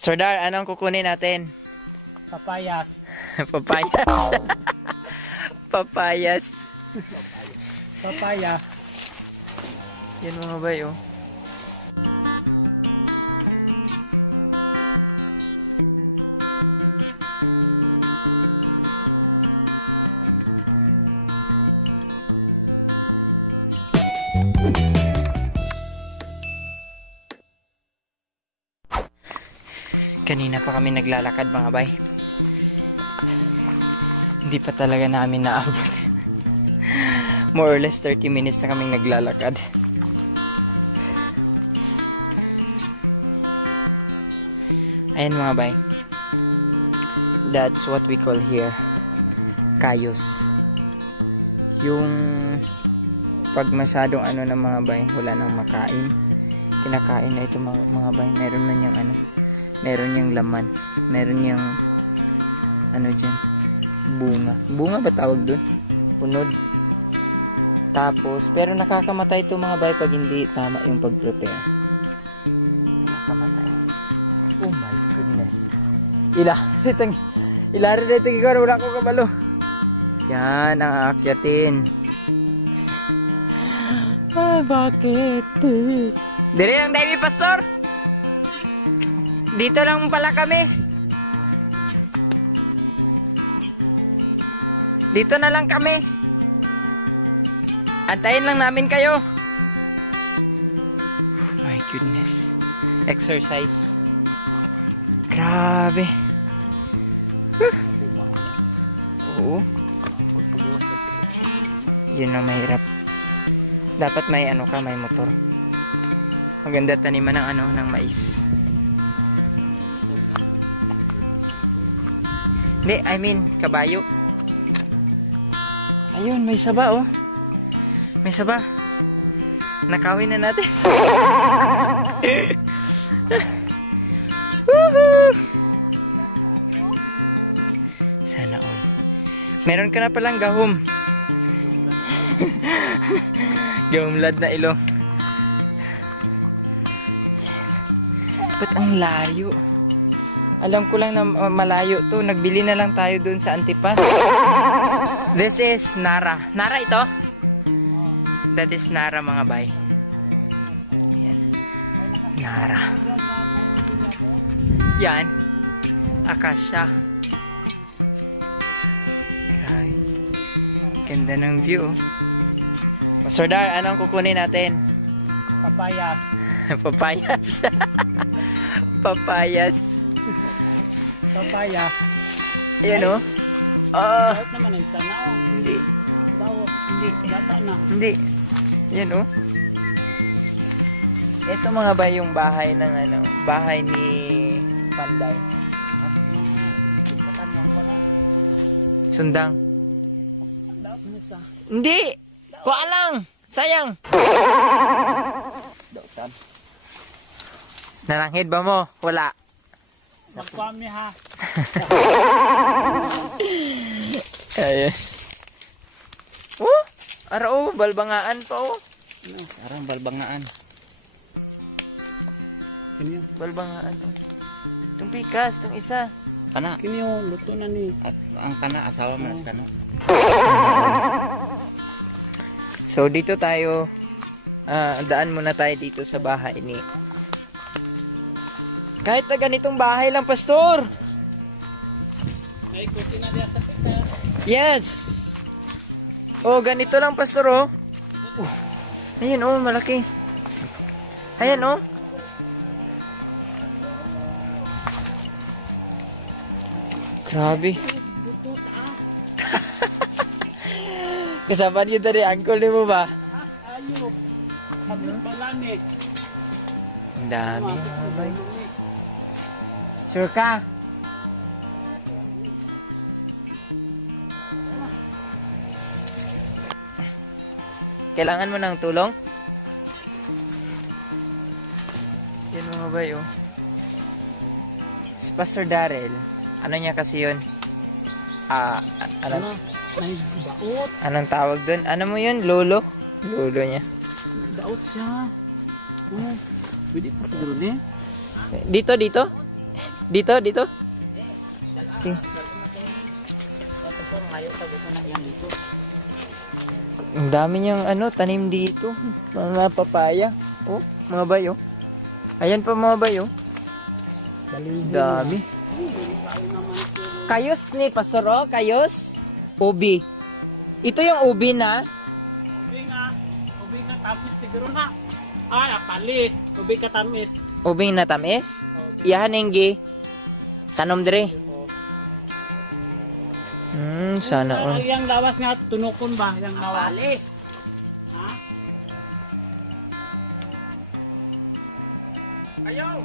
Sordar, anong kukunin natin? Papayas. Papayas. Papayas. Papaya. Yan mga bay, oh. Kanina pa kami naglalakad mga bay. Hindi pa talaga namin naabot. More or less 30 minutes na kaming naglalakad. Ayan mga bay. That's what we call here kayos. Yung pag masyadong ano ng mga bay, wala nang makain. Kinakain na ito mga bay. Meron na niyang ano. Meron niyang laman. Meron niyang ano dyan. Bunga. Bunga ba tawag dun? Punod. Tapos, pero nakakamatay ito mga bay pag hindi tama yung pag-prepare. Nakakamatay. Oh my goodness. Ilari na itong ikaw. Wala ko kabalo. Yan, ang aakyatin. Ah, bakit? Dire ang Davy Pastor. Dito lang pala kami. Dito na lang kami. Antayin lang namin kayo. Oh my goodness. Exercise. Grabe. Oo. Yun ang mahirap. Dapat may ano ka, may motor. Maganda taniman ng ano, ng mais. Hindi, I mean, kabayo. Ayun, may saba oh. May saba. Nakawin na natin. Woohoo! Sana all. Meron ka na palang gahom. Gahumlad na ilong. Ba't ang layo? Alam ko lang na malayo to. Nagbili na lang tayo dun sa Antipas. This is Nara. Nara ito? That is Nara mga bay. Ayan. Nara. Yan. Akasya. Okay. Ganda ng view. Sordar, anong kukunin natin? Papayas. Papayas. Papayas. Papaya. Ayan o. Ah. Bawat naman ay sana oh. Hindi. Bawat. Hindi. Bata na. Hindi. Ayan o. Ito mga ba yung bahay ng ano, bahay ni Panday. Sundang. Dapat na sa. Hindi. Kuha lang. Sayang. Dautan. Nalanghid ba mo? Wala. Magpami ha. Ayos. Oh, araw, balbangaan pa oh. Ano? Arang balbangaan. Kiniyo. Balbangaan oh. Itong pikas, itong isa. Kana. Kiniyo, luto na ni. At ang kana asawa mo Oh. kana. So dito tayo, daan muna tayo dito sa bahay ni. Kahit na ganitong bahay lang, Pastor. May kusina diya sa pikas. Yes. Oh, ganito lang, Pastor oh. Ayan oh, malaki. Ayan oh. Grabe. Luto taas. Kasama niyo dari, uncle mo ba? Taas ayop. Habis balani. Ang dami. Babay. Sure ka? Kailangan mo ng tulong? Yan mga bay oh. Si Pastor Darrell, ano niya kasi yun? Ano? May daot. Anong tawag dun? Ano mo yun? Lolo? Lolo niya. Daot siya. Oh. Pwede pa siguro ni. Dito, dito? Dito, dito. Si. Ito po, ngayon tago na yan dito. Ang dami niyang tanim dito. Mga papaya. Oh, mga bayo. Ayan pa mga bayo. Dami. Kayos ni Pastor, kayos. Ubi. Ito yung ubi na. Ubi nga tamis siguro na. Ay, apali. Ubi ka tamis. Ubing na tamis. Iyahan inggi. Tanom dire. Sana all. Yung lawas nga, tunukon ba? Yung lawas. Apali. Ha? Ayaw.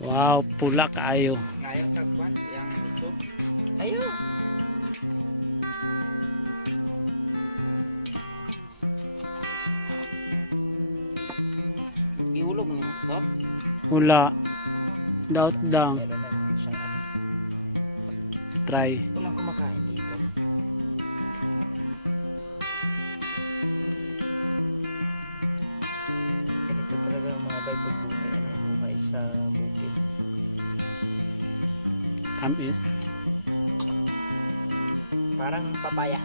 Wow, pula kaayo. Ngayon tagwan yang ito. Ayo. Gihulog mo to. Pula. Daot dang. Meron na siyang Try. Ito lang kumakain dito. Ganito talaga ang mga bay pagbuhay. Buhay sa bukid. Tamis. Parang papaya.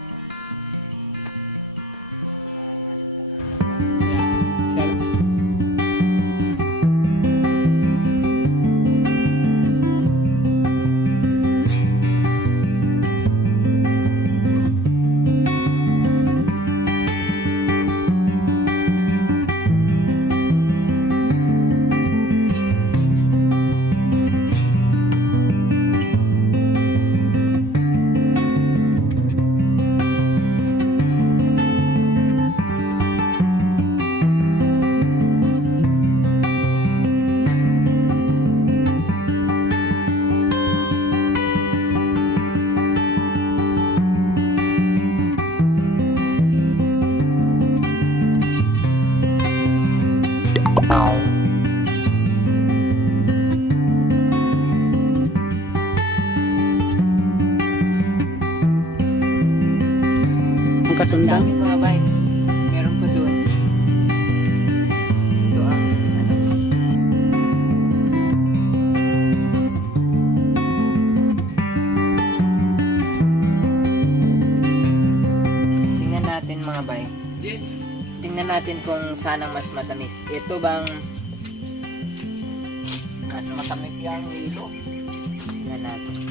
Ang kasundan. Dami mga bay. Meron pa doon. Ito ang tingnan natin mga bay. Tingnan natin kung saan ang mas matamis. Ito bang mas matamis yung hilo? Tingnan natin.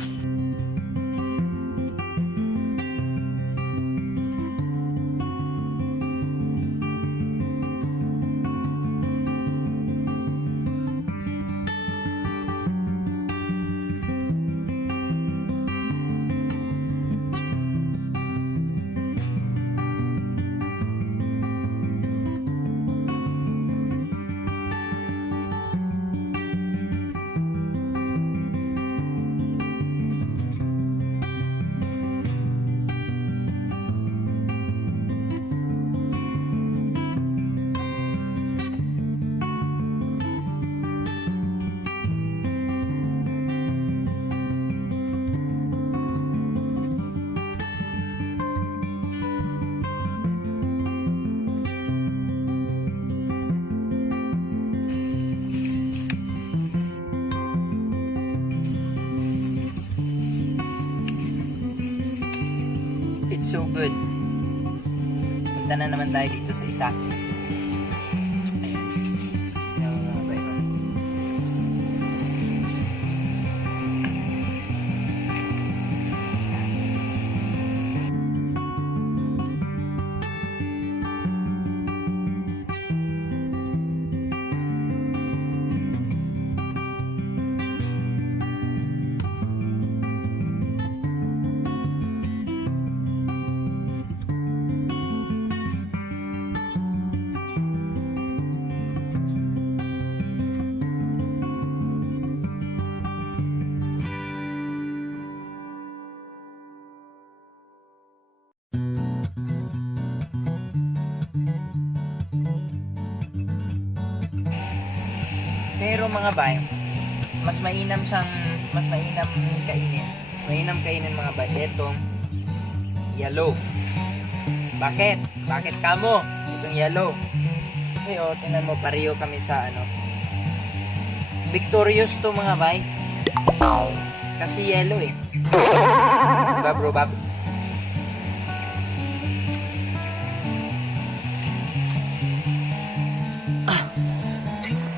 It's so good. Punta na naman tayo dito sa isa. Ayan. Yung mga bayron. Pero mga bay, mas mainam kainin. Mainam kainin mga bay. Itong yellow. Bakit? Bakit kamo? Itong yellow. Kasi oh, tingnan mo, pareho kami sa ano. Victorious to mga bay. Kasi yellow eh. Diba bro, Bob?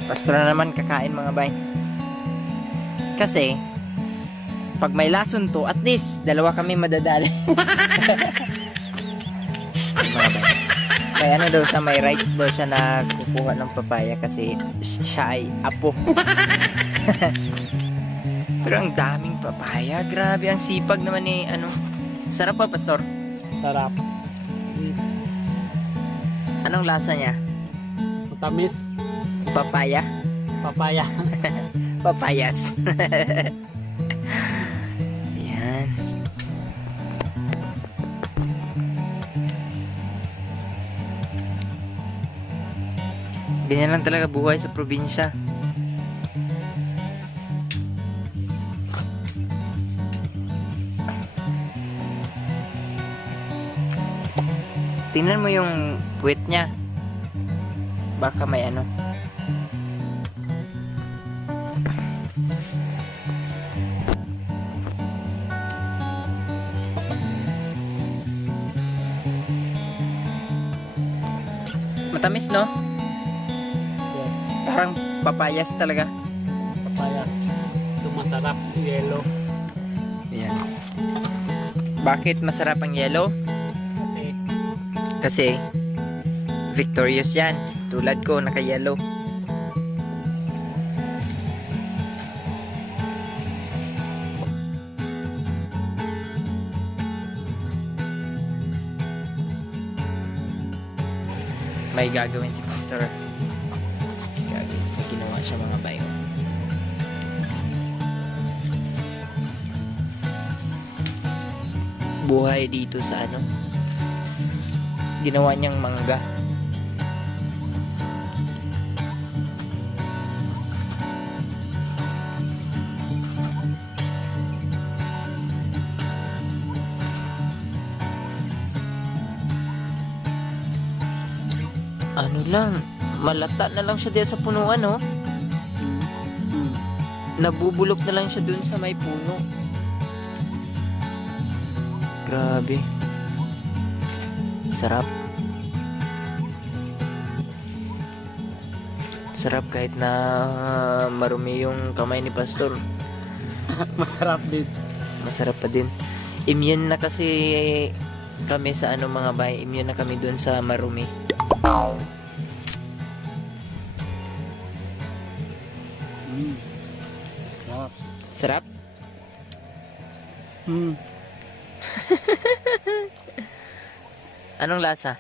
Pastor na naman kakain mga bay. Kasi, pag may lason to, at least, dalawa kami madadali. Mga bay. Kaya ano daw siya, may rights daw siya na kukuha ng papaya kasi siya ay apo. Pero ang daming papaya. Grabe, ang sipag naman ni ano. Sarap pa, Pastor? Sarap. Anong lasa niya? Matamis. Papaya? Papaya. Papayas. Ayan. Ganyan lang talaga buhay sa probinsya. Tingnan mo yung puwet niya. Baka may ano. Matamis, no? Yes. Parang papayas talaga. Papaya. Ito masarap. Yellow. Ayan. Bakit masarap ang yellow? Kasi Kasi victorious yan. Tulad ko, naka-yellow. May gagawin si Pastor. Ginawa siya mga bayo. Buhay dito sa ano. Ginawa niyang mangga. Ano lang, malata na lang siya diyan sa punuan, no? Nabubulok na lang siya dun sa may puno. Grabe. Sarap. Sarap kahit na marumi yung kamay ni Pastor. masarap din. Masarap pa din. Immune na kasi kami sa ano mga bay. Immune na kami dun sa marumi. Sarap. Sarap? Anong lasa?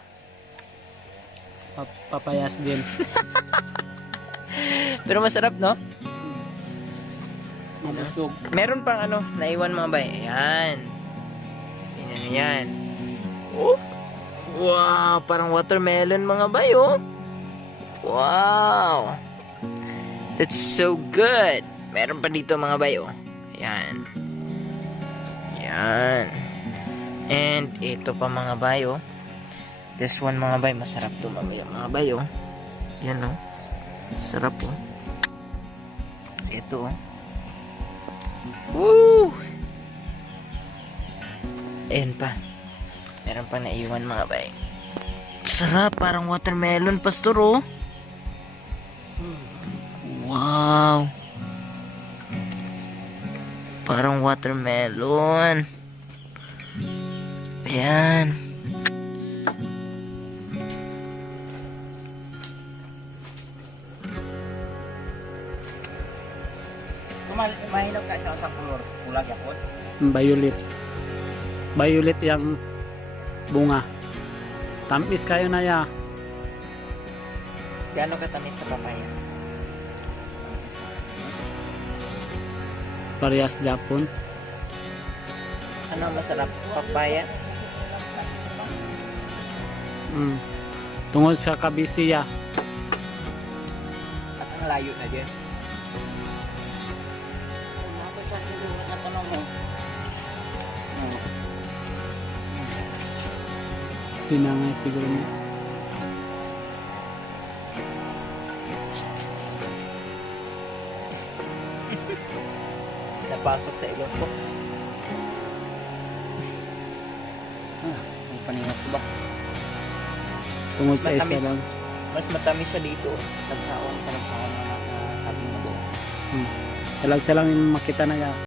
Papayas din. Pero masarap, no? Mabusog. Meron pang ano, naiwan mga bay. Ayan. Tingnan nyo yan. Oh! Wow! Parang watermelon mga bay, oh! Wow! That's so good! Meron pa dito mga bay, oh. Ayan. Ayan. And ito pa mga bay, oh. This one mga bay, masarap to mamaya mga bay, oh. Yan, oh. Sarap, oh. Ito, oh. Woo! Ayan pa. Meron pa naiwan mga bay. Sarap, parang watermelon, Pastor, oh. Wow. Parang watermelon. Ayan. Mahilaw ka siya sa kulor. Kulag ako. Violet. Violet yung bunga. Tamis kayo na ya. Gaano katamis sa papayas? Parehas Japon. Ano ang masarap? Papayas? Tungod sa kabisiya. At ang layo na din. Pinangay siguro niya. Napasok sa ilong ko. Ang paningat ko ba? Tungod sa isa Matamis. lang. Mas matamis siya dito. Nagsaon na sabi mo doon. Talagsa lang yung makita na